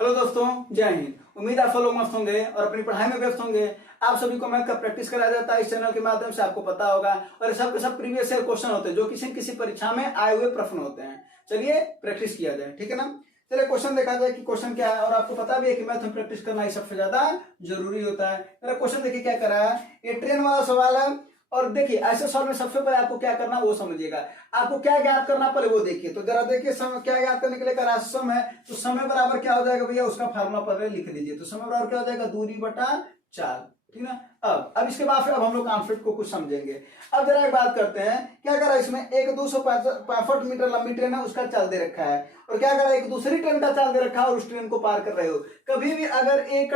Hello दोस्तों, जय हिंद। उम्मीद आप सब लोग मस्त होंगे और अपनी पढ़ाई में व्यस्त होंगे। आप सभी को मैथ का प्रैक्टिस कराया जाता है इस चैनल के माध्यम से, आपको पता होगा। और सब के सब प्रीवियस ईयर क्वेश्चन होते हैं जो किसी न किसी परीक्षा में आए हुए प्रश्न होते हैं। चलिए प्रैक्टिस किया जाए, ठीक है ना। चलिए क्वेश्चन देखा जाए कि क्वेश्चन क्या है। और आपको पता भी है कि मैथ में प्रैक्टिस करना ही सबसे ज्यादा जरूरी होता है। मेरा क्वेश्चन देखिए क्या करा है। ये ट्रेन वाला सवाल है। और देखिए ऐसे सवाल में सबसे पहले आपको क्या करना वो समझिएगा। आपको क्या ज्ञात करना पहले वो देखिए। तो जरा देखिए समय क्या ज्ञात करने के लिए करा समय है। तो समय बराबर क्या हो जाएगा भैया, उसका फार्मूला पहले लिख लीजिए। तो समय बराबर क्या हो जाएगा, दूरी बटा 4, ठीक ना। अब इसके बाद फिर अब हम लोग कॉन्फ्लिक्ट को कुछ समझेंगे। अब जरा एक बात करते हैं, क्या करा इसमें एक 265 मीटर लंबी ट्रेन है, उसका चाल दे रखा है। और क्या करा एक दूसरी ट्रेन का चाल दे रखा है और उस ट्रेन को पार कर रहे हो। कभी भी अगर एक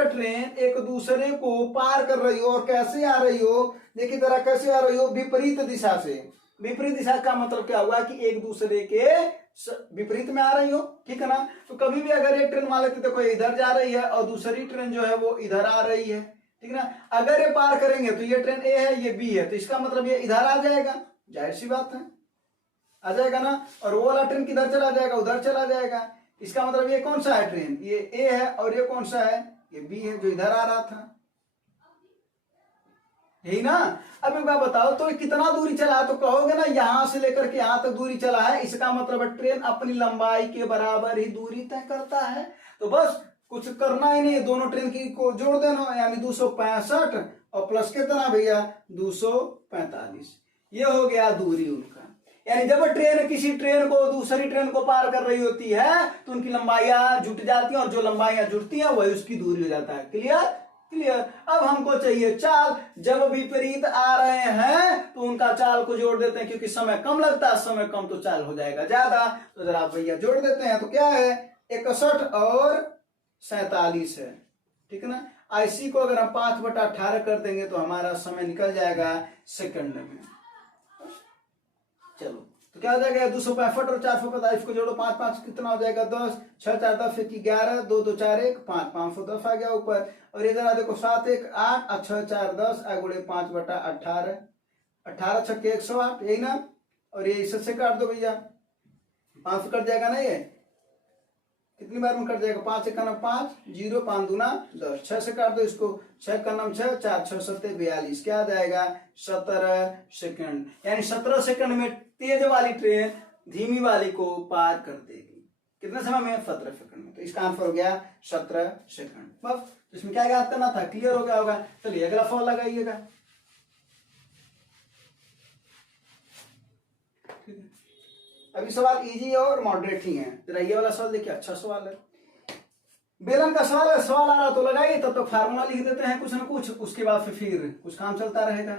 ट्रेन एक दूसरे को पार कर रही हो और कैसे आ रही हो, देखिए जरा कैसे आ रही हो, विपरीत दिशा से। विपरीत दिशा का मतलब क्या हुआ कि एक दूसरे के विपरीत में आ रही हो, ठीक है ना। तो कभी भी अगर एक ट्रेन मान लेते देखो इधर जा रही है और दूसरी ट्रेन जो है वो इधर आ रही है, ठीक है ना। अगर ये पार करेंगे तो ये ट्रेन ए है, ये बी है, तो इसका मतलब ये इधर आ जाएगा, जाहिर सी बात है आ जाएगा ना। और वो वाला ट्रेन किधर चला जाएगा, उधर चला जाएगा। इसका मतलब ये कौन सा है ट्रेन, ये ए है, और ये कौन सा है, ये बी है जो इधर आ रहा था, यही ना। अब एक बात बताओ, तो कितना दूरी चला है, तो कहोगे ना यहां से लेकर के यहां तक दूरी चला है। इसका मतलब ट्रेन अपनी लंबाई के बराबर ही दूरी तय करता है। तो बस कुछ करना ही नहीं, दोनों ट्रेन की को जोड़ देना, यानी 265 और प्लस कितना भैया 245। ये हो गया दूरी उनका। यानी जब ट्रेन किसी ट्रेन को दूसरी ट्रेन को पार कर रही होती है तो उनकी लंबाइयां जुट जाती हैं, और जो लंबाइयां जुड़ती हैं वही उसकी दूरी हो जाता है। Clear clear. अब हमको चाहिए चाल। जब विपरीत आ रहे हैं तो उनका चाल को जोड़ देते हैं, क्योंकि समय कम लगता है, समय कम तो चाल हो जाएगा ज्यादा। तो जरा भैया जोड़ देते हैं। तो क्या है 61 और 47 है, ठीक है ना। IC को अगर हम 5/18 कर देंगे तो हमारा समय निकल जाएगा सेकंड में। चलो तो क्या हो जाएगा 265 और 445 को जोड़ो, 5 5 कितना हो जाएगा 10, 6 4 10 1 11, 2 2 4 1 5, 510 आ गया ऊपर। और इधर देखो 7 1 8 और 6 4 10 गुणे 5/18, 18 छक्के 108, यही ना। और ये इससे काट दो भैया, 5 कट जाएगा ना, ये कितनी बार में कट जाएगा, 5 1 5, 0 5 दूना 10, 6 से काट दो इसको, 6 का नाम 6, 4 6 7 42, क्या आ जाएगा 17 सेकंड। यानी 17 सेकंड में तेज वाली ट्रेन धीमी वाली को पार कर देगी। कितने समय में, 17 सेकंड में। तो इसका आंसर हो गया 17 सेकंड। बस इसमें क्या याद करना था, क्लियर हो गया होगा। चलिए अगला फॉल लगाइएगा। अभी सवाल इजी और मॉडरेट ही है। जरा ये वाला सवाल देखिए, अच्छा सवाल है। बेलन का सवाल है, सवाल आ रहा तो लगाइए, तब तो फार्मूला लिख देते हैं कुछ ना कुछ, उसके बाद फिर कुछ काम चलता रहेगा।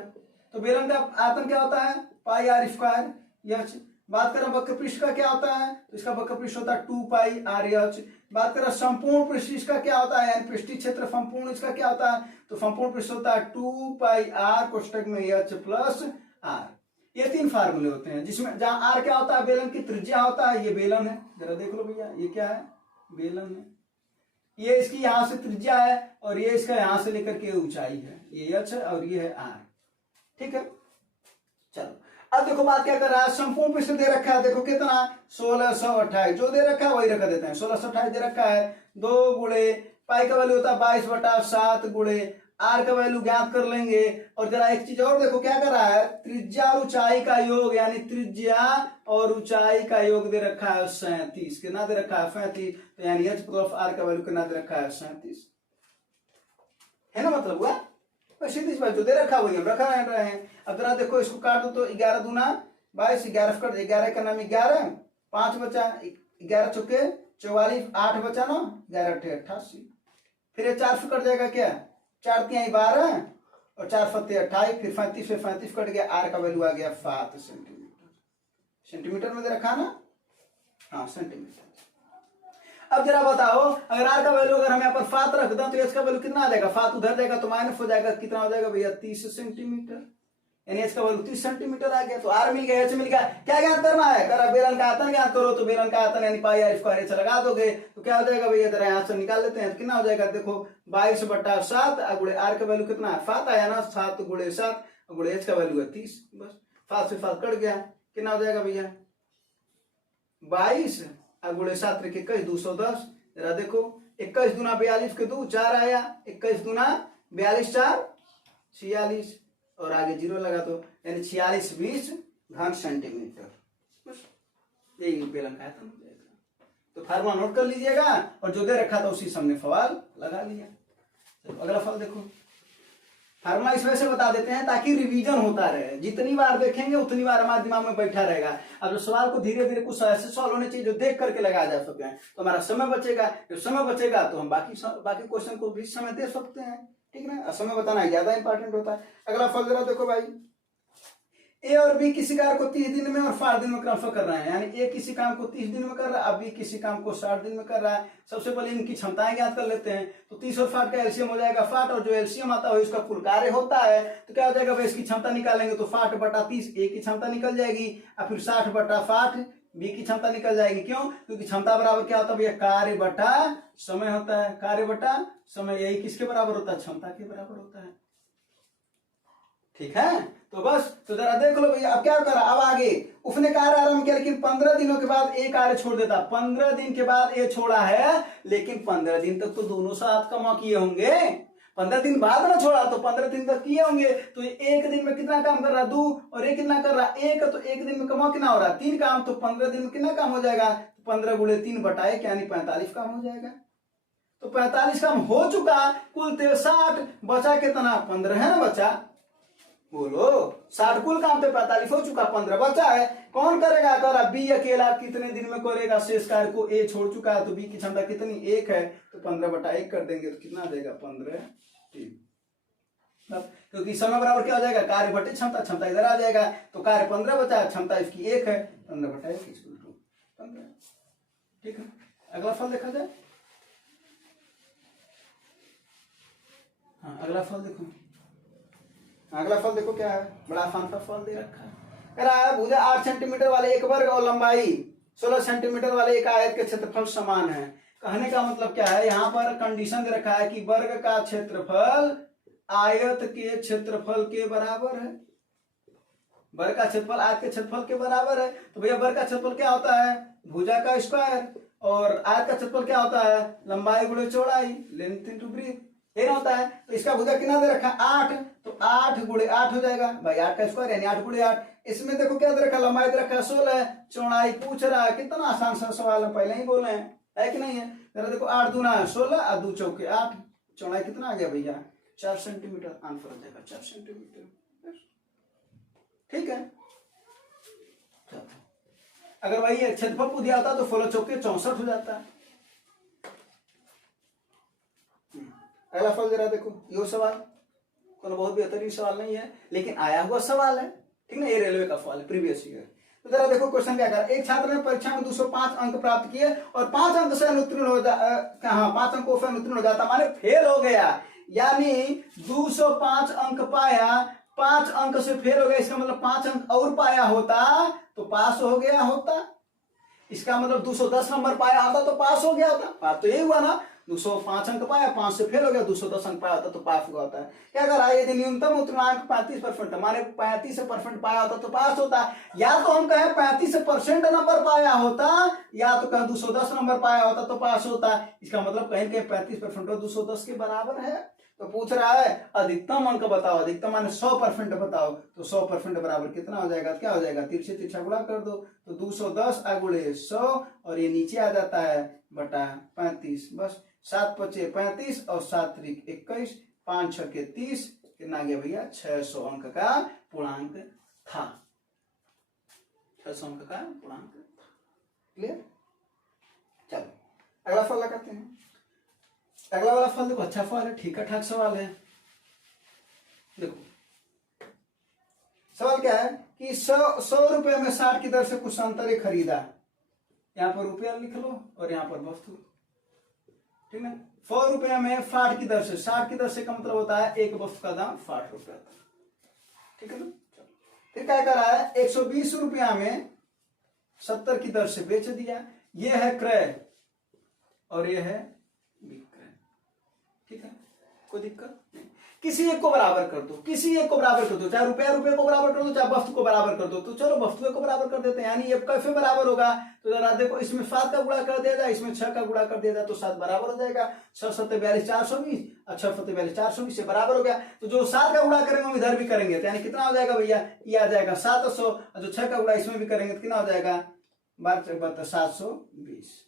तो बेलन का आयतन क्या होता है, पाई आर स्क्वायर एच। बात करें वक्र पृष्ठ का क्या होता है, तो इसका वक्र पृष्ठ होता है 2 पाई आर एच। बात करें संपूर्ण पृष्ठ इसका क्या होता है, यानी पृष्ठीय क्षेत्र संपूर्ण इसका क्या होता है, तो संपूर्ण पृष्ठ होता है 2 पाई आर कोष्टक में एच प्लस आर। ये 3 फार्मूले होते हैं, जिसमें जहां आर क्या होता है, बेलन की त्रिज्या होता है। ये बेलन है, जरा देख लो भैया, ये क्या है, बेलन है। ये इसकी यहां से त्रिज्या है और ये इसका यहां से लेकर के ऊंचाई है, ये एच है और ये है आर, ठीक है। चलो अब देखो बात क्या कर रहा है, संपूर्ण पृष्ठ दे रखा है, देखो कितना 1628, जो दे रखा है वही रखा देते हैं। 1628 दे रखा है, 2 गुणे पाई का वैल्यू होता है 22/7 गुणे आर का वैल्यू ज्ञात कर लेंगे। और जरा एक चीज और देखो क्या कर रहा है, त्रिज्या और ऊंचाई का योग, यानी त्रिज्या और ऊंचाई का योग दे रखा है 37, कितना दे रखा है 35। तो यानी एच प्लस आर का वैल्यू कितना दे रखा है 37, है ना। मतलब हुआ सीधी बात, जो दे रखा वही हम रखा रहे हैं। अब जरा देखो इसको काट दो, तो 11 दूना 22, 11 कट 11 का नाम 11, 5 बचा, 11 चौके 44, 8 बचा ना, 11 8 88। फिर ये 4 से कट जाएगा क्या, 4 3 12 और 4 7 28, फिर 35 से 35 कट गया, आर का वैल्यू आ गया 7 सेंटीमीटर। सेंटीमीटर में दे रखा ना, हाँ सेंटीमीटर। अब जरा बताओ, अगर आर का वैल्यू अगर हम यहाँ पर 7 रख दें तो एच का वैल्यू कितना आ जाएगा, 7 उधर जाएगा तो माइनस हो जाएगा, कितना हो जाएगा भैया 30 सेंटीमीटर। यानी एच का वैल्यू 30 सेंटीमीटर आ गया। तो आर मिल गया, एच मिल गया। क्या ज्ञात करना है, करा बेलन का आयतन ज्ञात करो। तो बेलन का आयतन यानी पाई आर स्क्वायर एच लगा दोगे तो क्या हो जाएगा भैया, जरा यहाँ से निकाल लेते हैं। तो कितना हो जाएगा, देखो 22/7 गुणे आर का वैल्यू कितना है 7 आया ना, 7 गुणे 7 गुणे एच का वैल्यू है 30। बस 7 से 7 कट गया, कितना हो जाएगा भैया 22 गुणे 7 त्रिक 21 210। जरा देखो 21 दूना 42 के 2 4 आया, 21 दूना 42 4 46 और आगे जीरो लगा तो यानी 46 20 घन सेंटीमीटर। बस यही बेलन का आयतन हो जाएगा। तो फार्मूला नोट कर लीजिएगा और जो दे रखा था उसी से हमने सवाल लगा लिया। तो अगला फल देखो, फार्मूला इस वजह से बता देते हैं ताकि रिवीजन होता रहे, जितनी बार देखेंगे उतनी बार हमारे दिमाग में बैठा रहेगा। अब जो सवाल को धीरे धीरे कुछ ऐसे सॉल्व होने चाहिए जो देख करके लगाया जा सकते हैं, तो हमारा समय बचेगा। जब समय बचेगा तो हम बाकी क्वेश्चन को भी समय दे सकते हैं, ठीक ना। समय बताना ज्यादा इंपॉर्टेंट होता है। अगला फल जरा देखो भाई, ए और बी किसी कार्य को 30 दिन में और 60 दिन में क्रमशः कर रहे हैं, यानी ए किसी काम को 30 दिन में कर रहा है, अब बी किसी काम को 60 दिन में कर रहा है। सबसे पहले इनकी क्षमताएं ज्ञात कर लेते हैं। तो 30 और 60 का एलसीएम हो जाएगा 60, और जो एलसीएम आता है इसका कुल कार्य होता है। तो क्या हो जाएगा भाई, इसकी क्षमता निकालेंगे तो 60 बटा 30 ए की क्षमता निकल जाएगी, और फिर 60 बटा 60 बी की क्षमता निकल जाएगी। क्यों? क्योंकि क्षमता बराबर क्या होता है भैया, कार्य बटा समय होता है। कार्य बटा समय यही किसके बराबर होता है, क्षमता के बराबर होता है, ठीक है। तो बस, तो जरा देख लो भैया अब क्या करा। अब आगे उसने कार्य आरंभ किया, लेकिन 15 दिनों के बाद एक कार्य छोड़ देता। 15 दिन के बाद ये छोड़ा है, लेकिन 15 दिन तक तो दोनों साथ कमा किए होंगे। 15 दिन बाद ना छोड़ा तो 15 दिन तक किए होंगे। तो ये एक दिन में कितना काम कर रहा, 2, और ये कितना कर रहा, 1। तो एक दिन में कमा कितना हो रहा, 3 काम। तो 15 दिन में कितना काम हो जाएगा, 15 गुणे 3 बटा 1 यानी 45 काम हो जाएगा। तो 45 काम हो चुका, कुल 60, बचा कितना, 15 है ना बचा, बोलो 60 कुल काम थे, 45 हो चुका, 15 बचा है। कौन करेगा, कर बी अकेला कितने दिन में करेगा, शेष कार्य को ए छोड़ चुका है। तो बी की क्षमता कितनी, 1 है, तो 15 बटा 1 कर देंगे तो कितना आ जाएगा, 15 दिन। क्योंकि समय बराबर क्या हो जाएगा, कार्य बटे क्षमता, क्षमता इधर आ जाएगा। तो कार्य 15 बचा, क्षमता इसकी 1 है, 15 बटा 1 = 15, ठीक है। अगला फल देखा जाए। हाँ अगला फल देखो, अगला फल देखो क्या है, बड़ा आसान सा फल दे रखा है। कह रहा है भुजा 8 सेंटीमीटर वाले एक वर्ग और लंबाई 16 सेंटीमीटर वाले एक आयत के क्षेत्रफल समान है। कहने का मतलब क्या है, यहाँ पर कंडीशन दे रखा है कि वर्ग का क्षेत्रफल आयत के क्षेत्रफल के बराबर है। वर्ग का क्षेत्रफल आयत के क्षेत्रफल के बराबर है। तो भैया वर्ग का क्षेत्रफल क्या होता है, भुजा का स्क्वायर, और आयत का क्षेत्रफल क्या होता है, लंबाई गुणे चौड़ाई, लेंथ इनटू ब्रीथ, ये होता है। तो इसका भुजा कितना दे रखा, 8, तो 8 गुणे 8 हो जाएगा भाई, 8 का स्क्वायर यानी 8 गुणे 8। इसमें देखो क्या दे रखा, लंबाई दे रखा 16, चौड़ाई पूछ रहा है। कितना आसान सा सवाल है, पहले ही बोले हैं, है कि नहीं है। जरा देखो 8 दूना 16 और 2 चौके 8, चौड़ाई कितना आ गया भैया, 4 सेंटीमीटर। आंसर हो जाएगा 4 सेंटीमीटर, ठीक है। अगर भाई क्षेत्रफल को दिया होता तो 16 चौके 64 हो जाता। अगला फल जरा देखो, यो सवाल कोई बहुत बेहतरीन सवाल नहीं है, लेकिन आया हुआ सवाल है, ठीक ना। ये रेलवे का सवाल है, प्रीवियस ईयर। तो जरा देखो क्वेश्चन क्या कर, एक छात्र ने परीक्षा में 205 अंक प्राप्त किए और 5 अंक से अनुत्तीर्ण हो जाता, 5 अंकों से अनुत्तीर्ण हो जाता माने फेल हो गया। यानी 205 अंक पाया, 5 अंक से फेल हो गया, इसका मतलब 5 अंक और पाया होता तो पास हो गया होता। इसका मतलब 210 नंबर पाया होता तो पास हो गया होता। बात तो यही हुआ ना, 205 अंक पाया, 5 से फेल हो गया, 210 अंक पाया होता तो पास हुआ होता है। क्या करा, यदि न्यूनतम उत्तीर्णांक 35% माने 35% पाया होता तो पास होता। या तो हम कहें 35% नंबर पाया होता, या तो कहें 210 नंबर पाया होता तो पास होता। इसका मतलब कहीं कहीं 35% और 210 के बराबर है। तो पूछ रहा है अधिकतम अंक बताओ, अधिकतम माने 100% बताओ। तो 100% बराबर कितना हो जाएगा, क्या हो जाएगा, तिरछे तिरछा गुणा कर दो तो 210 गुणे 100, और ये नीचे आ जाता है बटा 35। बस 7 पचे 35 और 7 त्रिक 21, 5 छके 30, कितना गया भैया, 600 अंक का पूर्णांक था। 600 अंक का पूर्णांक था। क्लियर। चलो अगला फल लगाते हैं। अगला वाला फल देखो, अच्छा फल है, ठीक ठाक सवाल है। देखो सवाल क्या है कि 100 रुपए में 60 की दर से कुछ संतरे खरीदा। यहाँ पर रुपया लिख लो और यहाँ पर वस्तु, ठीक है। 100 रुपया में 60 की दर से, 60 की दर से का मतलब होता है एक वस्तु का दाम 60 रुपया था, ठीक है ना। फिर क्या कर रहा है, 120 रुपया में 70 की दर से बेच दिया। ये है क्रय और ये है विक्रय, ठीक है, कोई दिक्कत नहीं। किसी एक को बराबर कर दो, किसी एक को बराबर कर दो, चाहे रुपये को बराबर कर दो, चाहे वस्तु को बराबर कर दो। तो चलो वस्तु को बराबर कर देते हैं, यानी एफ का एफ बराबर होगा। तो जरा देखो, इसमें 7 का गुणा कर दिया जाए, इसमें 6 का गुणा कर दिया जाए, तो 7 बराबर हो जाएगा। 6 7 42 420, 6 7 42 420 से बराबर हो गया। तो जो 7 का गुणा करेंगे हम इधर भी करेंगे, तो यानी कितना हो जाएगा भैया, ये आ जाएगा 700। जो 6 का गुणा इसमें भी करेंगे तो कितना हो जाएगा, 720।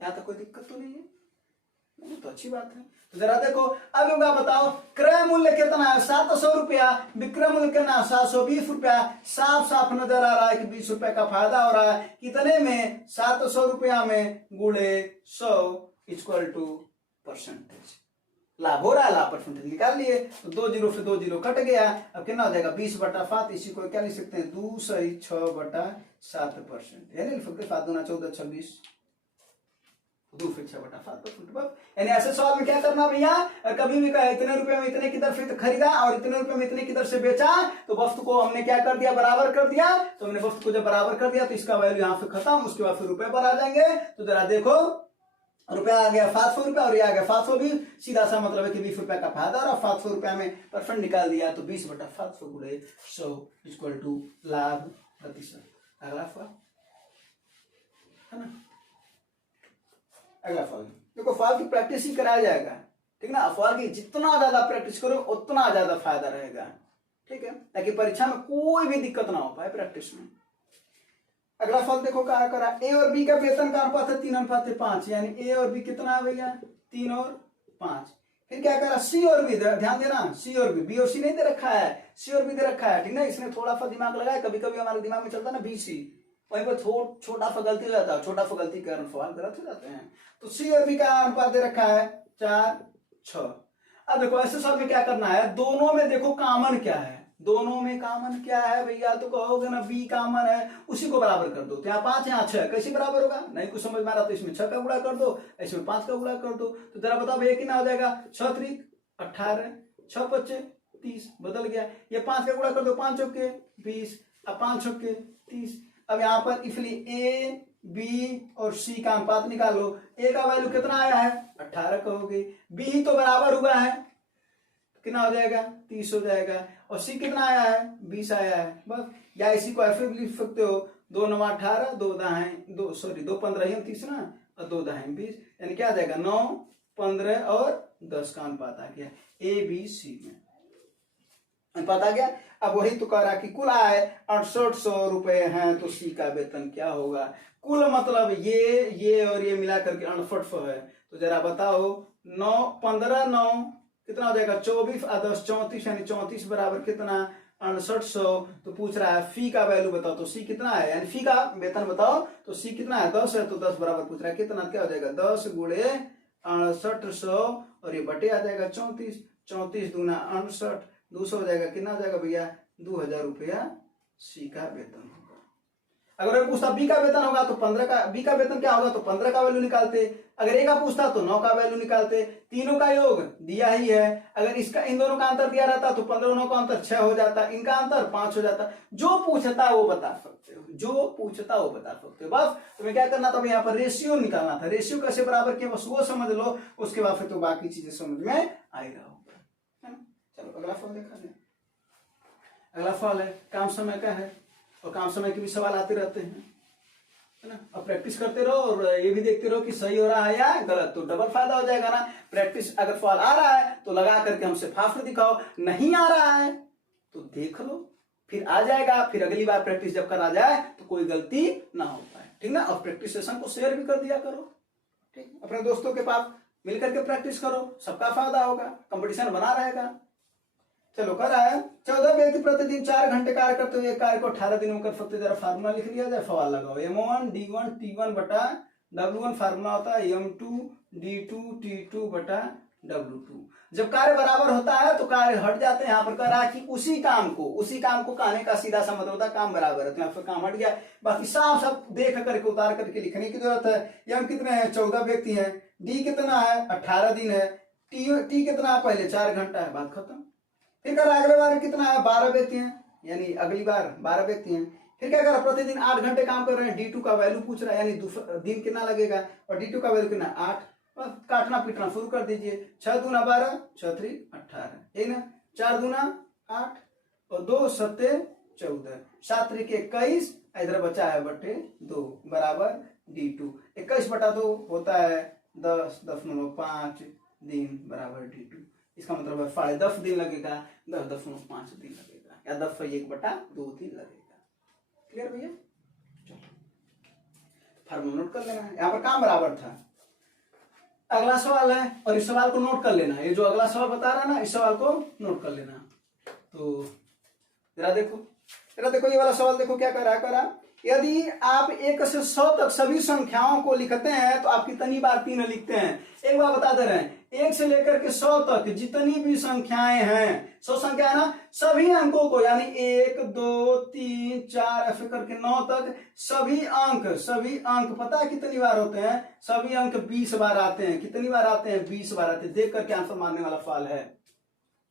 यहाँ तक कोई दिक्कत तो नहीं है, तो अच्छी बात है। तो जरा देखो, अब होगा बताओ, क्रय मूल्य कितना है 700 रुपया, विक्रय मूल्य कितना 720 रुपया। साफ साफ नजर आ रहा है कि 20 रुपए का फायदा हो रहा है। कितने में, 700 रुपया में गुणे 100 इक्वल टू परसेंटेज। लाभ हो रहा है, लाभ परसेंटेज निकाल लिए। तो 2 जीरो से 2 जीरो कट गया। अब कितना हो जाएगा, 20/7। इसी को क्या लिख सकते हैं, 2/6/7%, यानी लिख सकते 7 दूना 14 26, 2/6/7%। यानी ऐसे सवाल में क्या करना भैया, कभी भी कहा इतने रुपए में इतने की दर से खरीदा और इतने रुपए में इतने की दर से बेचा, तो वस्तु को हमने क्या कर दिया, बराबर कर दिया। तो हमने वस्तु को जब बराबर कर दिया तो इसका वैल्यू यहाँ से खत्म, उसके बाद फिर रुपए पर आ जाएंगे। तो जरा देखो, रुपया आ गया 700 रुपया और ये आ गया 700 भी, सीधा सा मतलब है कि 20 रुपया का फायदा और 700 रुपया में परसेंट निकाल दिया। तो 20/700 गुणे 100 इक्वल टू लाभ प्रतिशत। अगला फल है ना, अगला फल देखो, फल की प्रैक्टिस ही कराया जाएगा, ठीक ना। फल की जितना ज्यादा प्रैक्टिस करो उतना ज्यादा फायदा रहेगा, ठीक है, ताकि परीक्षा में कोई भी दिक्कत ना हो पाए प्रैक्टिस में। अगला फल देखो क्या करा, ए और बी का वेतन का अनुपात है 3:5, यानी ए और बी कितना है भैया, 3 और 5। फिर क्या करा, सी और बी, ध्यान देना, सी और बी और सी नहीं दे रखा है, सी और बी दे रखा है, ठीक ना। इसने थोड़ा सा दिमाग लगाया, कभी कभी हमारे दिमाग में चलता है ना बी सी, वहीं पर छोटा सा गलती हो जाता है, छोटा सा गलती के कारण सवाल गलत हो जाते हैं। तो सी और बी का अनुपात दे रखा है 4:6। अब देखो ऐसे सवाल में क्या करना है, दोनों में देखो कॉमन क्या है, दोनों में कॉमन क्या है भैया, तो कहोगे ना बी कॉमन है, उसी को बराबर कर दो। तो यहाँ 5 यहाँ 6, कैसे बराबर होगा, नहीं कुछ समझ में आ रहा तो इसमें 6 का गुणा कर दो, इसमें 5 का गुणा कर दो। तो जरा बताओ भैया कितना हो जाएगा, 6 3 18, 6 5 30, बदल गया। ये 5 का गुणा कर दो, 5 चौके 20, अब 5 चौके 30। अब यहाँ पर इसलिए ए बी और सी का अनुपात निकालो। ए का वैल्यू कितना आया है, 18 कहोगे, बी तो बराबर हुआ है, कितना हो जाएगा, 30 हो जाएगा, और सी कितना आया है, 20 आया है, बस। या इसी को ऐसे लिख सकते हो, 2 9 18, 2 15 30 ना, और 2 दाएं 20, यानी क्या आ जाएगा, 9 15 और 10 का अनुपात आ गया ए बी सी में, अनुपात आ गया। अब वही तो कह रहा कि कुल आय 6800 रुपए हैं, तो सी का वेतन क्या होगा, कुल मतलब ये और ये मिला करके 6800 है। तो जरा बताओ, 9 15 9 कितना हो जाएगा, 24 और 10 34, यानी 34 बराबर कितना, 6800। तो पूछ रहा है फी का वैल्यू बताओ, तो सी कितना है, यानी फी का वेतन बताओ, तो सी कितना है, 10 है, तो 10 बराबर पूछ रहा है कितना, क्या हो जाएगा, 10 गुणे 6800, और ये बटे आ जाएगा 34, 34 दूना 68, 200 हो जाएगा, कितना हो जाएगा भैया, 2000 रुपया सी का वेतन होगा। अगर पूछता बी का वेतन होगा तो 15 का, बी का वेतन क्या होगा तो 15 का वैल्यू निकालते। अगर ए का पूछता तो 9 का वैल्यू निकालते। तीनों का योग दिया ही है, अगर इसका इन दोनों का अंतर दिया रहता तो 15 9 का अंतर 6 हो जाता, इनका अंतर 5 हो जाता। जो पूछता वो बता सकते हो, जो पूछता वो बता सकते हो। बस तुम्हें क्या करना था, यहाँ पर रेशियो निकालना था। रेशियो कैसे बराबर किया बस वो समझ लो, उसके बाद फिर तो बाकी चीजें समझ में आएगा, है ना। चलो अगला फल देखा जाए। अगला फल है काम समय का है, और काम समय के भी सवाल आते रहते हैं, है ना। अब प्रैक्टिस करते रहो और ये भी देखते रहो कि सही हो रहा है या गलत, तो डबल फायदा हो जाएगा ना। प्रैक्टिस, अगर सवाल आ रहा है तो लगा करके हमसे फास्ट दिखाओ, नहीं आ रहा है तो देख लो, फिर आ जाएगा, फिर अगली बार प्रैक्टिस जब करा जाए तो कोई गलती ना हो पाए, ठीक ना। और प्रैक्टिस सेशन को शेयर भी कर दिया करो, ठीक, अपने दोस्तों के पास मिलकर के प्रैक्टिस करो, सबका फायदा होगा, कंपटीशन बना रहेगा। चलो कर रहा है, 14 व्यक्ति प्रतिदिन 4 घंटे कार्य करते हुए कार्य को 18 दिनों में कर सकते। जरा फार्मूला लिख लिया जाए, सवाल लगाओ। M1 D1 T1 बटा W1 फार्मूला होता है M2 D2 T2 बटा W2। जब कार्य बराबर होता है तो कार्य हट जाते हैं। यहाँ पर कह रहा है कि उसी काम को कहने का सीधा सा मतलब होता है काम बराबर है, तो यहाँ पर काम हट गया। बाकी साफ सब देख करके उतार करके लिखने की जरूरत है। M कितने हैं, 14 व्यक्ति हैं। D कितना है, 18 दिन है। T कितना है, पहले 4 घंटा है, बात खत्म। फिर कर अगले बार कितना है, 12 व्यक्ति हैं, यानी अगली बार 12 व्यक्ति हैं। फिर क्या कर रहा, प्रतिदिन 8 घंटे काम कर रहे हैं। D2 का वैल्यू पूछ रहा है, यानी दिन कितना लगेगा, और D2 का वैल्यू कितना 8, बस काटना पीटना शुरू कर दीजिए। 6 दूना 12, 6 3 18, यही ना। 4 दूना 8 और 2 7 14, 7 3 21, इधर बचा है बटे 2 बराबर D2। 21/2 होता है 10.5 दिन बराबर D2। इसका मतलब है 10.5 दिन लगेगा, 10.5 दिन लगेगा, या 10/1/2 दिन लगेगा। क्लियर भैया? फार्मूला नोट कर लेना है। यहाँ पर काम बराबर था। अगला सवाल है और इस सवाल को नोट कर लेना। ये जो अगला सवाल बता रहा है ना, इस सवाल को नोट कर लेना। तो जरा देखो ये वाला सवाल देखो क्या कर रहा है। यदि आप 1 से 100 तक सभी संख्याओं को लिखते हैं तो आप कितनी बार 3 लिखते हैं? एक बार बता दे रहे हैं, 1 से लेकर के 100 तक जितनी भी संख्याएं हैं, 100 संख्या है ना, सभी अंकों को यानी 1 2 3 4 ऐसे करके 9 तक सभी अंक पता है कितनी बार होते हैं? सभी अंक 20 बार आते हैं। कितनी बार आते हैं? 20 बार आते हैं। देख करके आंसर मारने वाला सवाल है,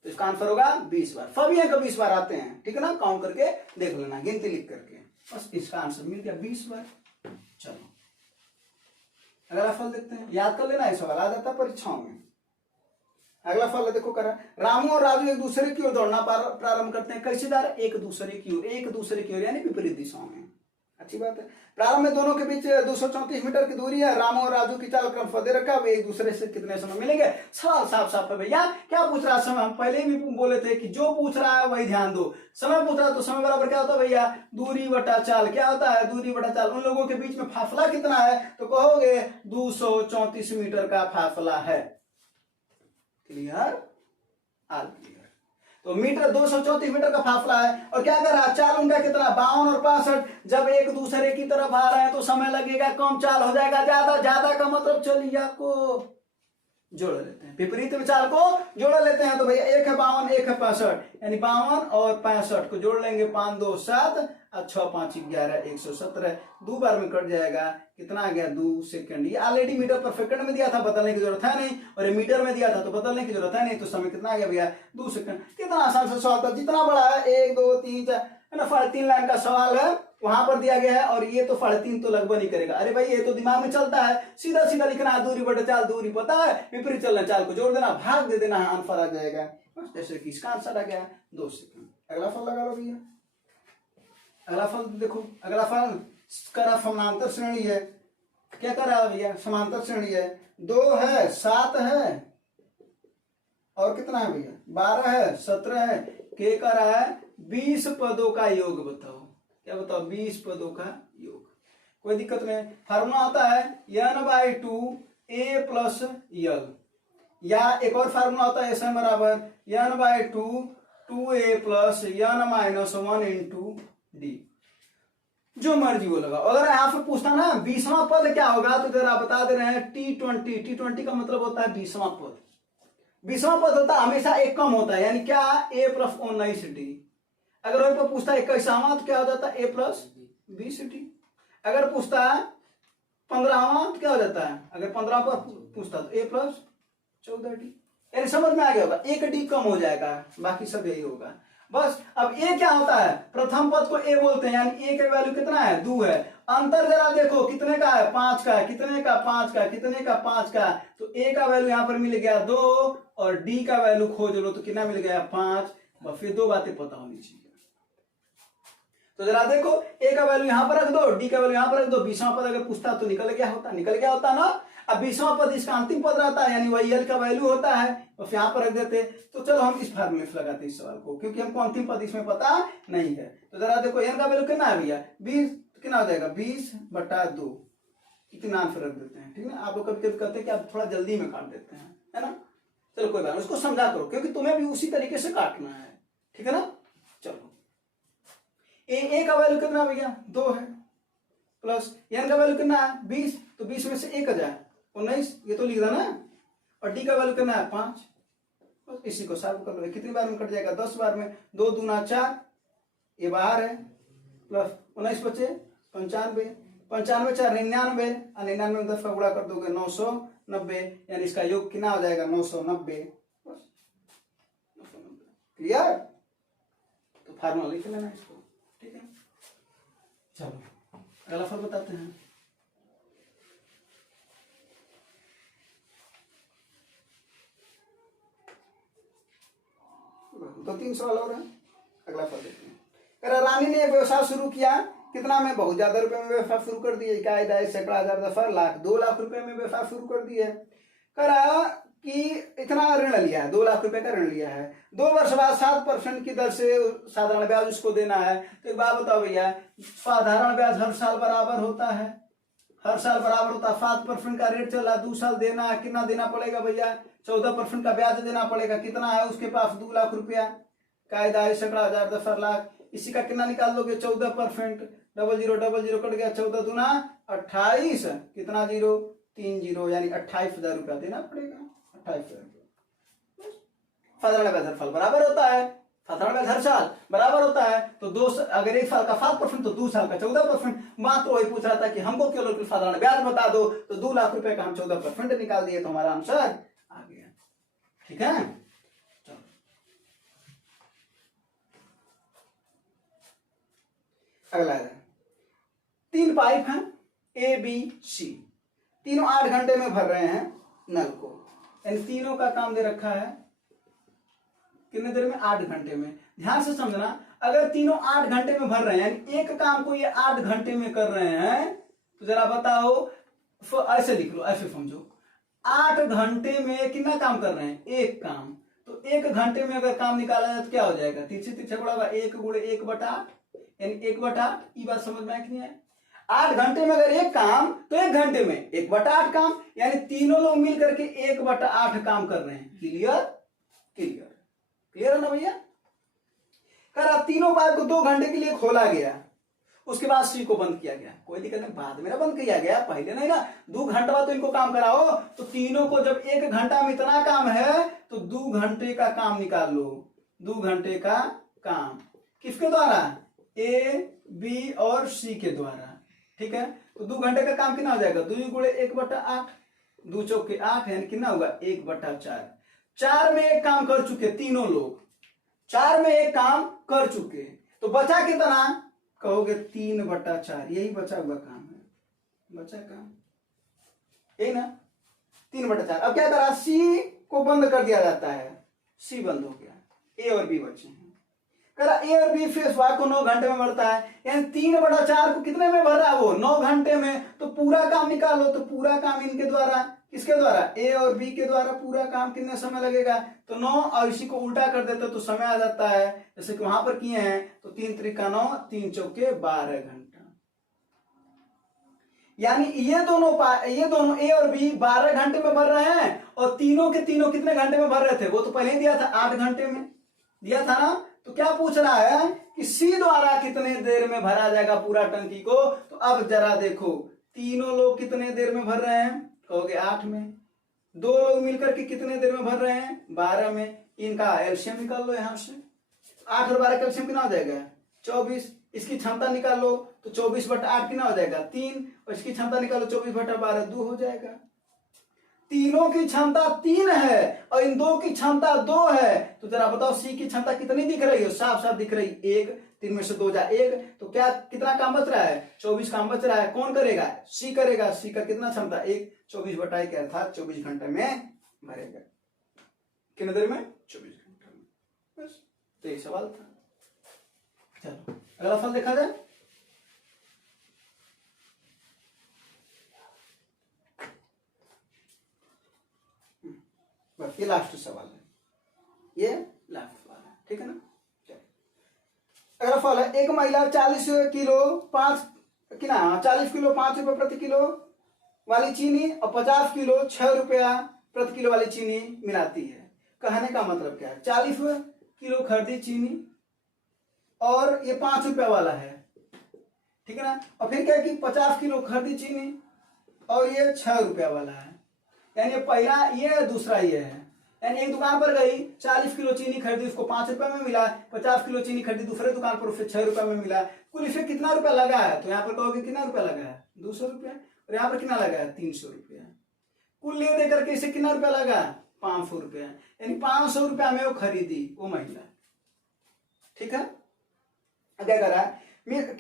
तो इसका आंसर होगा 20 बार। सभी अंक 20 बार आते हैं, ठीक है ना। काउंट करके देख लेना, गिनती लिख करके, बस इसका आंसर मिल गया 20 बार। चलो अगला फल देखते हैं। याद कर लेना, इस सवाल आ जाता है परीक्षाओं में। अगला फल देखो करा, रामू और राजू एक दूसरे की ओर दौड़ना प्रारंभ करते हैं। कैसे जा रहे? एक दूसरे की ओर यानी विपरीत दिशाओं में। अच्छी बात है। प्रारंभ में दोनों के बीच 234 मीटर की दूरी है। रामू और राजू की चाल क्रम दे रखा, वे एक दूसरे से कितने समय मिलेंगे? सवाल साफ है भैया। क्या पूछ रहा है? समय। हम पहले भी बोले थे कि जो पूछ रहा है वही ध्यान दो। समय पूछ रहा है तो समय बराबर क्या होता है भैया? दूरी बटा चाल। क्या होता है? दूरी बटा चाल। उन लोगों के बीच में फासला कितना है? तो कहोगे 234 मीटर का फासला है। क्लियर? आल क्लियर। तो मीटर 234 मीटर का फासला है। और क्या कर रहा है? चाल उनका कितना? 52 और 65। जब एक दूसरे की तरफ आ रहे हैं तो समय लगेगा कम, चाल हो जाएगा ज्यादा का मतलब चलिए आपको जोड़ लेते हैं, विपरीत चाल को जोड़ लेते हैं। तो भैया 1 है 52, 1 है 65, यानी 52 और 65 को जोड़ लेंगे। 5 2 7 और 6 5 11, 117। 2 बार में कट जाएगा। कितना आ गया? 2 सेकंड। ये ऑलरेडी मीटर पर सेकंड में दिया था, बदलने की जरूरत है नहीं। और ये मीटर में दिया था तो बदलने की जरूरत है नहीं। तो समय कितना आ गया भैया? 2 सेकंड। कितना आसान से सवाल था। जितना बड़ा है 1 2 3 4 है ना, 3.5 लाइन का सवाल है, वहां पर दिया गया है। और ये तो 3.5 तो लगभग नहीं करेगा। अरे भाई ये तो दिमाग में चलता है, सीधा सीधा लिखना है। दूरी बटे चाल, दूरी पता है, विपरीत चलना, चाल को जोड़ देना, भाग दे देना है, आंसर आ जाएगा। बस जैसे कि इसका आंसर आ गया 2 सेकंड। अगला फल लगा लो भैया। अगला फल देखो, अगला फल करा समांतर श्रेणी है। क्या कर रहा है भैया? समांतर श्रेणी है। 2 है 7 है और कितना है भैया? 12 है 17 है। के कर रहा है 20 पदों का योग बताओ। क्या बताओ? 20 पदों का योग। कोई दिक्कत नहीं। फार्मूला आता है n/2 a प्लस यल, या एक और फार्मूला होता है SM बराबर n/2 2a plus n-1 into D. जो मर्जी वो लगा। अगर यहाँ से पूछता ना 20वां पद क्या होगा, तो जरा बता दे रहे हैं T20 का मतलब होता है 20वां पद। 20वां पद होता है हमेशा एक कम होता है, यानी क्या? a plus 19d। अगर वहीं पर पूछता है 21वां तो क्या हो जाता है? a plus 20d। अगर पूछता है 15वां तो क्या हो जाता है? अगर 15 पर पूछता तो a प्लस 14d। यानी समझ में आ गया होगा, एक डी कम हो जाएगा, बाकी सब यही होगा। बस अब ए क्या होता है? प्रथम पद को ए बोलते हैं, यानी ए का वैल्यू कितना है? 2 है। अंतर जरा देखो कितने का है? 5 का। कितने का? 5 का। कितने का? 5 का। तो ए का वैल्यू यहां पर मिल गया 2 और डी का वैल्यू खोज लो तो कितना मिल गया? 5। बस फिर 2 बातें पता होनी चाहिए। तो जरा देखो, ए का वैल्यू यहां पर रख दो, डी का वैल्यू यहां पर रख दो। 20वां पद अगर पूछता तो निकल गया होता ना। अब 20वां पद इसका अंतिम पद रहता है, यानी वही एल का वैल्यू होता है, बस यहाँ पर रख देते। तो चलो हम इस फार्मूले से लगाते इस सवाल को, क्योंकि हमको अंतिम पद इसमें पता नहीं है। तो जरा देखो एन का वैल्यू कितना है भैया? 20। कितना हो जाएगा? 20/2। इतना आंसर रख देते हैं, ठीक है ना। आप लोग कभी कभी कहते हैं कि आप थोड़ा जल्दी में काट देते हैं, है ना। चलो कोई बात नहीं, उसको समझा करो, क्योंकि तुम्हें भी उसी तरीके से काटना है, ठीक है ना। चलो ए का वैल्यू कितना भैया? 2 है, प्लस एन का वैल्यू कितना है? 20। तो 20 में से 1 जाए 19, ये तो लिख देना। और डी का वैल्यू कितना है? 5। बस इसी को सॉल्व कर लो। कितनी बार में कट जाएगा? 10 बार में। 2 दूना 4, ये बाहर है, प्लस 19 बचे 95। 95 4 99, और 99 में 10 का गुणा कर दोगे 990, यानी इसका योग कितना हो जाएगा? 990। बस 990। क्लियर? तो फार्मूला लिख लेना इसको, ठीक है। चलो अगला फल बताते हैं। तो 3 सवाल और है। अगला फल देखते हैं। कह रहा रानी ने एक व्यवसाय शुरू किया, कितना में, बहुत ज्यादा रुपए में व्यवसाय शुरू कर दिए, इकाई दाई सैकड़ा हजार दफर लाख, 2 लाख रुपए में व्यवसाय शुरू कर दिए। कह रहा कि इतना ऋण लिया है, 2 लाख रुपए का ऋण लिया है, 2 वर्ष बाद 7% की दर से साधारण ब्याज उसको देना है। तो एक बात बताओ भैया, साधारण ब्याज हर साल बराबर होता है, हर साल बराबर होता है, 7% का रेट चल रहा है, 2 साल देना है, कितना देना पड़ेगा भैया, 14% का ब्याज देना पड़ेगा। कितना है उसके पास, 2 लाख रुपया, कायदा सैकड़ा हजार दफर लाख, इसी का कितना निकाल लोगे, 14%, 0000 कट गया, 14 दूना 28, कितना जीरो, 3 जीरो, यानी 28,000 रुपया देना पड़ेगा। 28,000 साधारण ब्याज हर साल बराबर होता है, साधारण ब्याज हर साल बराबर होता है। तो अगर एक साल का 7% तो 2 साल का 14%। मात्र वही पूछ रहा था कि हमको केवल साधारण ब्याज बता दो, तो 2 लाख रुपए का हम 14% निकाल दिए, तो हमारा आंसर आ गया। ठीक है, चलो अगला है। 3 पाइप हैं ए बी सी, तीनों 8 घंटे में भर रहे हैं नल को। इन तीनों का काम दे रखा है कितने देर में, 8 घंटे में। ध्यान से समझना, अगर तीनों 8 घंटे में भर रहे हैं, एक काम को ये 8 घंटे में कर रहे हैं, तो जरा बताओ, ऐसे लिख लो, ऐसे समझो, 8 घंटे में कितना काम कर रहे हैं, एक काम। तो 1 घंटे में अगर काम निकाला जाए तो क्या हो जाएगा, तिरछे तिरछे गुणा 1 गुणे 1/8, यानी 1/8। ये बात समझ में नहीं है। 8 घंटे में अगर एक काम, तो 1 घंटे में 1/8 काम, यानी तीनों लोग मिल करके 1/8 काम कर रहे हैं। क्लियर, क्लियर, क्लियर है ना भैया। करा तीनों पाइप को 2 घंटे के लिए खोला गया, उसके बाद सी को बंद किया गया। कोई दिक्कत नहीं, बाद में ना बंद किया गया, पहले नहीं ना, 2 घंटा बाद तो इनको काम कराओ। तो तीनों को जब 1 घंटा में इतना काम है, तो 2 घंटे का काम निकाल लो। 2 घंटे का काम किसके द्वारा, ए बी और सी के द्वारा। ठीक है, तो 2 घंटे का काम कितना हो जाएगा, 2 गुणे 1/8, 2 चौके 8, यानी कितना होगा 1/4। 4 में एक काम कर चुके तीनों लोग, 4 में एक काम कर चुके, तो बचा कितना, कहोगे 3/4, यही बचा हुआ काम है, बचा काम यही ना, 3/4। अब क्या करा, सी को बंद कर दिया जाता है, सी बंद हो गया, ए और बी बचे हैं। करा ए और बी फेस वाई को 9 घंटे में बढ़ता है, यानी 3/4 को कितने में भर रहा है वो, 9 घंटे में। तो पूरा काम निकालो, तो पूरा काम इनके द्वारा, किसके द्वारा, ए और बी के द्वारा पूरा काम कितने समय लगेगा, तो 9, और इसी को उल्टा कर देते तो समय आ जाता है, जैसे कि वहां पर किए हैं। तो 3 त्रिका 9, 3 चौके 12 घंटा, यानी ये दोनों ए और बी 12 घंटे में भर रहे हैं, और तीनों के तीनों कितने घंटे में भर रहे थे, वो तो पहले ही दिया था, 8 घंटे में दिया था ना। तो क्या पूछ रहा है कि सी द्वारा कितने देर में भरा जाएगा पूरा टंकी को। तो अब जरा देखो, तीनों लोग कितने देर में भर रहे हैं, कहोगे 8 में। 2 लोग मिलकर के कितने देर में भर रहे हैं, 12 में। इनका एलसीएम निकाल लो यहां से, 8 और 12 का एलसीएम कितना हो जाएगा, 24। इसकी क्षमता निकाल लो, तो 24/8 कितना हो जाएगा, 3, और इसकी क्षमता निकालो 24/12, 2 हो जाएगा। तीनों की क्षमता 3 है और इन 2 की क्षमता 2 है। तो जरा बताओ सी की क्षमता कितनी दिख रही है, साफ साफ दिख रही, 1, 3 में से 2 जा 1, तो क्या कितना काम बच रहा है, 24 काम बच रहा है। कौन करेगा, सी करेगा। सी का कितना क्षमता, 1, 24/1 अर्थात 24 घंटे में भरेगा। कितने देर में, 24 घंटे में। बस, तो ये सवाल था। चलो अगला फल देखा जाए। बस ये लास्ट सवाल है, ये लास्ट सवाल है, ठीक है ना। चलो अगला फल है, एक महिला 40 किलो 5 रुपए प्रति किलो वाली चीनी और 50 किलो 6 रुपया प्रति किलो वाली चीनी मिलाती है। कहने का मतलब क्या है, 40 किलो खरीदी चीनी और ये 5 रुपया वाला है, ठीक है ना। और फिर क्या है कि 50 किलो खरीदी चीनी और ये 6 रुपया वाला है, यानी पहला ये है, दूसरा ये है। यानी एक दुकान पर गई, 40 किलो चीनी खरीदी, उसको 5 रुपए में मिला। 50 किलो चीनी खरीदी दूसरे दुकान पर, उसे 6 रुपए में मिला। कुल इसे कितना रुपया लगा है, तो यहाँ पर कहोगे कितना रुपया लगा है, 200 रुपया। और यहाँ पर कितना लगा है, 300 रुपया। कुल ले दे करके इसे कितना रुपया लगा, 500 रुपया। यानी 500 रुपया में वो खरीदी वो महिला, ठीक है। क्या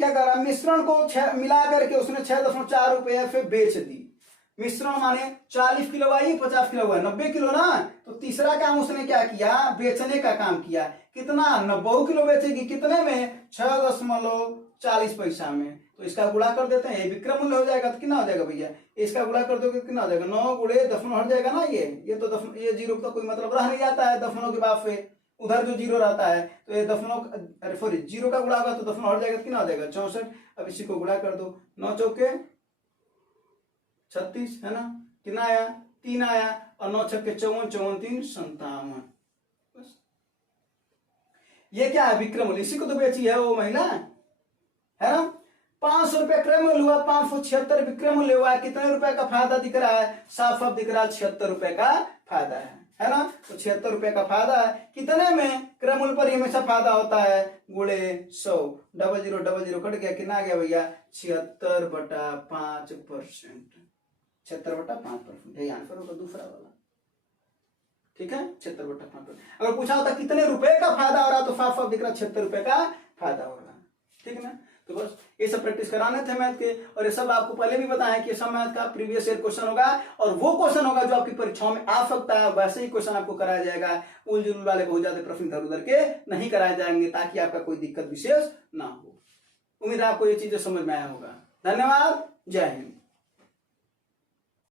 करा, मिश्रण को मिला करके उसने 6.4 रुपये फिर बेच दी। मिश्रण माने 40 किलो हुआ, 50 किलो हुआ, 90 किलो ना। तो तीसरा काम उसने क्या किया, बेचने का काम किया। कितना, 90 किलो बेचेगी, कितने में, 6.40 पैसा में। तो इसका गुणा कर देते हैं, ये विक्रय मूल्य हो जाएगा। तो कितना हो जाएगा भैया, इसका गुणा कर दोगे कितना हो जाएगा, 9 गुणे दशमलव हट जाएगा ना। ये तो दशमलव, ये जीरो का कोई मतलब रह नहीं जाता है दशमलव के बाद से, उधर जो जीरो रहता है। तो ये दशमलव, अरे सॉरी, जीरो का गुणा होगा तो दशमलव हट जाएगा। तो कितना हो जाएगा, 64। अब इसी को गुणा कर दो, 9 चौके 36 है ना, कितना आया, 3 आया, और 9 छक्के 54, 54 3 57। बस ये क्या है, विक्रय मूल्य। इसी को तो बेची है वो महिला, है ना। 500 रुपये क्रय मूल्य हुआ, 576 विक्रय मूल्य हुआ। कितने रुपए का फायदा दिख रहा है, साफ साफ दिख रहा है, 76 रुपए का फायदा है ना। तो 76 रुपए का फायदा है। कितने में, क्रय मूल्य पर हमेशा फायदा होता है, गुणे 100, 00 कट गया, कितना आ गया भैया, 76/5%। 76/5%, यही आंसर होगा दूसरा वाला। ठीक है, 76/5%। अगर पूछा होता कितने रुपए का फायदा हो रहा, तो साफ साफ दिख रहा 76 रुपए का फायदा हो रहा है। ठीक है ना। तो बस ये सब प्रैक्टिस कराने थे मैथ के, और ये सब आपको पहले भी बताया कि सब मैथ का प्रीवियस ईयर क्वेश्चन होगा, और वो क्वेश्चन होगा जो आपकी परीक्षाओं में आ सकता है, वैसे ही क्वेश्चन आपको कराया जाएगा। उल जुल वाले बहुत ज्यादा प्रश्न इधर उधर के नहीं कराए जाएंगे, ताकि आपका कोई दिक्कत विशेष ना हो। उम्मीद है आपको ये चीजें समझ में आया होगा। धन्यवाद, जय हिंद।